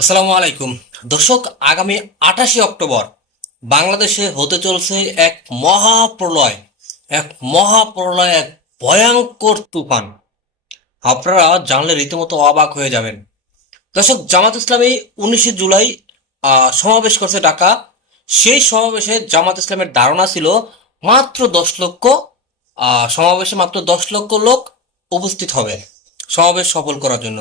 আসসালামু আলাইকুম। দর্শক, আগামী আঠাশে অক্টোবর বাংলাদেশে হতে চলছে এক মহাপ্রলয় এক মহাপ্রলয়, এক ভয়ঙ্কর তুফান। আপনারা জানলে রীতিমতো অবাক হয়ে যাবেন। দর্শক, জামাত ইসলামী উনিশে জুলাই সমাবেশ করছে ঢাকা। সেই সমাবেশে জামাত ইসলামের ধারণা ছিল মাত্র দশ লক্ষ সমাবেশে মাত্র দশ লক্ষ লোক উপস্থিত হবে সমাবেশ সফল করার জন্য।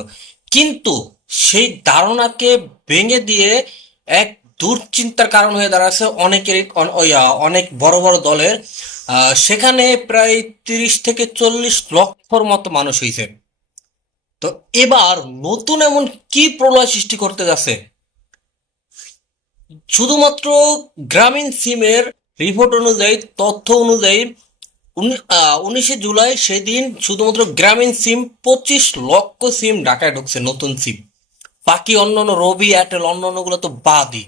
কিন্তু সেই ধারণাকে ভেঙে দিয়ে এক দুশ্চিন্তার কারণ হয়ে দাঁড়াচ্ছে অনেকের অনেক বড় বড় দলের। সেখানে প্রায় তিরিশ থেকে চল্লিশ লক্ষর মতো মানুষ হয়েছে তো এবার নতুন এমন কি প্রলয় সৃষ্টি করতে যাচ্ছে? শুধুমাত্র গ্রামীণ সিমের রিপোর্ট অনুযায়ী, তথ্য অনুযায়ী উনিশে জুলাই সেদিন শুধুমাত্র গ্রামীণ সিম পঁচিশ লক্ষ সিম ঢাকায় ঢুকছে, নতুন সিম। বাকি অন্যান্য রবি, এয়ারটেল, অন্যান্যগুলো তো বাদই।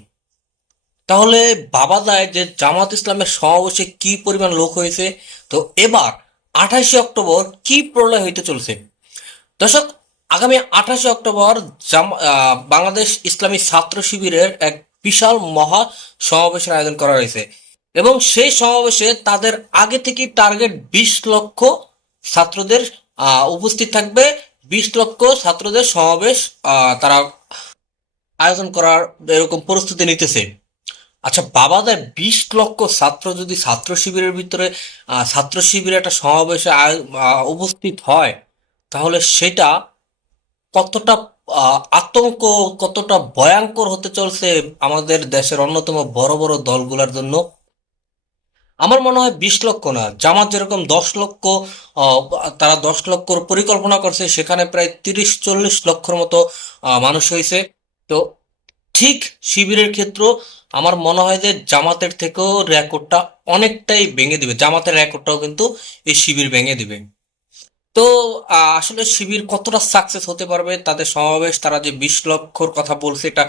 তাহলে ভাবা যায় যে জামাত ইসলামের সমাবেশে কি পরিমাণ লোক হয়েছে? তো এবার আঠাশে অক্টোবর কি প্রলয় হইতে চলছে? দর্শক, আগামী আঠাশে অক্টোবর বাংলাদেশ ইসলামী ছাত্র শিবিরের এক বিশাল মহা সমাবেশের আয়োজন করা হয়েছে। এবং সেই সমাবেশে তাদের আগে থেকে টার্গেট বিশ লক্ষ ছাত্রদের উপস্থিত থাকবে। বিশ লক্ষ ছাত্রদের সমাবেশ তারা আয়োজন করার এরকম প্রস্তুতি নিতেছে। আচ্ছা বাবাদের বিশ লক্ষ ছাত্র যদি ছাত্র শিবিরের ভিতরে ছাত্র শিবিরে একটা সমাবেশে উপস্থিত হয়, তাহলে সেটা কতটা আতঙ্ক, কতটা ভয়ঙ্কর হতে চলছে আমাদের দেশের অন্যতম বড় বড় দলগুলোর জন্য? আমার মনে হয় বিশ লক্ষ না, জামাত যেরকম দশ লক্ষ তারা দশ লক্ষর পরিকল্পনা করছে, সেখানে প্রায় তিরিশ চল্লিশ লক্ষর মতো মানুষ হয়েছে। তো ঠিক শিবিরের ক্ষেত্র আমার মনে হয় যে জামাতের থেকেও রেকর্ডটা অনেকটাই ভেঙে দিবে। জামাতের রেকর্ডটাও কিন্তু এই শিবির ভেঙে দিবে। তো আসলে শিবির কতটা সাকসেস হতে পারবে, তাদের সমাবেশ, তারা যে বিশ লক্ষর কথা বলছে, এটা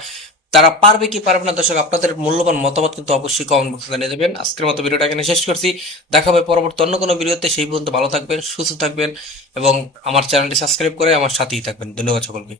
তারা পারবে কি পারবে না, দর্শক, আপনাদের মূল্যবান মতামত কিন্তু অবশ্যই কমেন্ট বক্সে জানিয়ে দেবেন। আজকের মতো ভিডিওটা এখানে শেষ করছি। দেখা হবে পরবর্তী অন্য কোনো ভিডিওতে। সেই পর্যন্ত ভালো থাকবেন, সুস্থ থাকবেন এবং আমার চ্যানেলটি সাবস্ক্রাইব করে আমার সাথেই থাকবেন। ধন্যবাদ সকলকে।